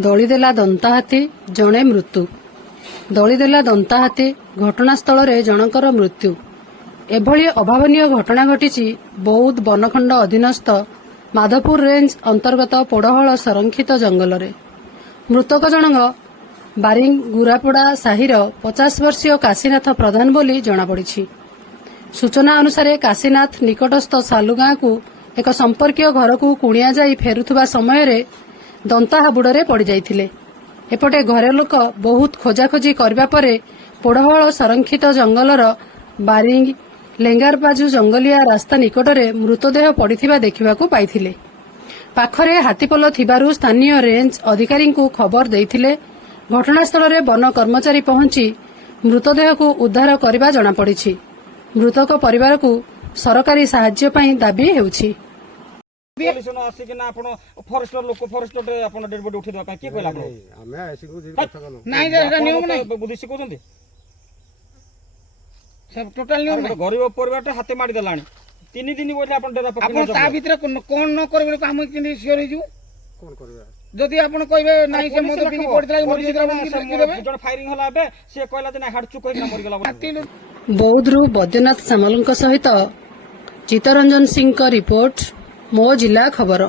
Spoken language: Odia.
ଦଳିଦେଲା ଦନ୍ତାହାତୀ, ଜଣେ ମୃତ୍ୟୁ। ଦଳିଦେଲା ଦନ୍ତାହାତୀ, ଘଟଣାସ୍ଥଳରେ ଜଣଙ୍କର ମୃତ୍ୟୁ। ଏଭଳି ଅଭାବନୀୟ ଘଟଣା ଘଟିଛି ବୌଦ୍ଧ ବନଖଣ୍ଡ ଅଧୀନସ୍ଥ ମାଧପୁର ରେଞ୍ଜ ଅନ୍ତର୍ଗତ ପୋଡ଼ହଳ ସଂରକ୍ଷିତ ଜଙ୍ଗଲରେ। ମୃତକ ଜଣକ ବାରିଙ୍ଗ ଗୁରାପଡ଼ା ସାହିର 50 ବର୍ଷୀୟ କାଶୀନାଥ ପ୍ରଧାନ ବୋଲି ଜଣାପଡ଼ିଛି। ସୂଚନା ଅନୁସାରେ କାଶୀନାଥ ନିକଟସ୍ଥ ସାଲୁ ଗାଁକୁ ଏକ ସମ୍ପର୍କୀୟ ଘରକୁ କୁଣିଆ ଯାଇ ଫେରୁଥିବା ସମୟରେ ଦନ୍ତା ହାବୁଡ଼ରେ ପଡ଼ିଯାଇଥିଲେ। ଏପଟେ ଘର ଲୋକ ବହୁତ ଖୋଜାଖୋଜି କରିବା ପରେ ପୋଡ଼ହଳ ସଂରକ୍ଷିତ ଜଙ୍ଗଲର ବାରିଙ୍ଗ ଲେଙ୍ଗାରବାଜୁ ଜଙ୍ଗଲିଆ ରାସ୍ତା ନିକଟରେ ମୃତଦେହ ପଡ଼ିଥିବା ଦେଖିବାକୁ ପାଇଥିଲେ। ପାଖରେ ହାତୀପଲ ଥିବାରୁ ସ୍ଥାନୀୟ ରେଞ୍ଜ ଅଧିକାରୀଙ୍କୁ ଖବର ଦେଇଥିଲେ। ଘଟଣାସ୍ଥଳରେ ବନ କର୍ମଚାରୀ ପହଞ୍ଚି ମୃତଦେହକୁ ଉଦ୍ଧାର କରିବା ଜଣାପଡ଼ିଛି। ମୃତକ ପରିବାରକୁ ସରକାରୀ ସାହାଯ୍ୟ ପାଇଁ ଦାବି ହେଉଛି। ଗରିବ ପରିବାରଟା ହାତେ ମାଡ଼ି ଦେଲାଣି 3 ଦିନ ବୋଲେ ଆପଣ ଡେରା ପକେଇ ତା ଭିତରେ କଣ ନ କରିବେ ଆମେ କେମିତି ସିଓର ହେଇଯିବୁ? କଣ କରିବା ଯଦି ଆପଣ କହିବେ ନାଇଁ ସେ ମଦ ପିକି ପଡିଥିଲା ଜଣ ଫାୟରିଂ ହେଲା ଏବେ ସେ କହିଲା ଯେ ନା ହାଡ ଚୁକ ହେଇକି ମରି ଗଲା। ବୌଦ୍ଧରୁ ବୈଦ୍ୟନାଥ ସାମଲଙ୍କ ସହିତ ଚିତ୍ତରଞ୍ଜନ ସିଂଙ୍କ ରିପୋର୍ଟ, ମୋ ଜିଲ୍ଲା ଖବର।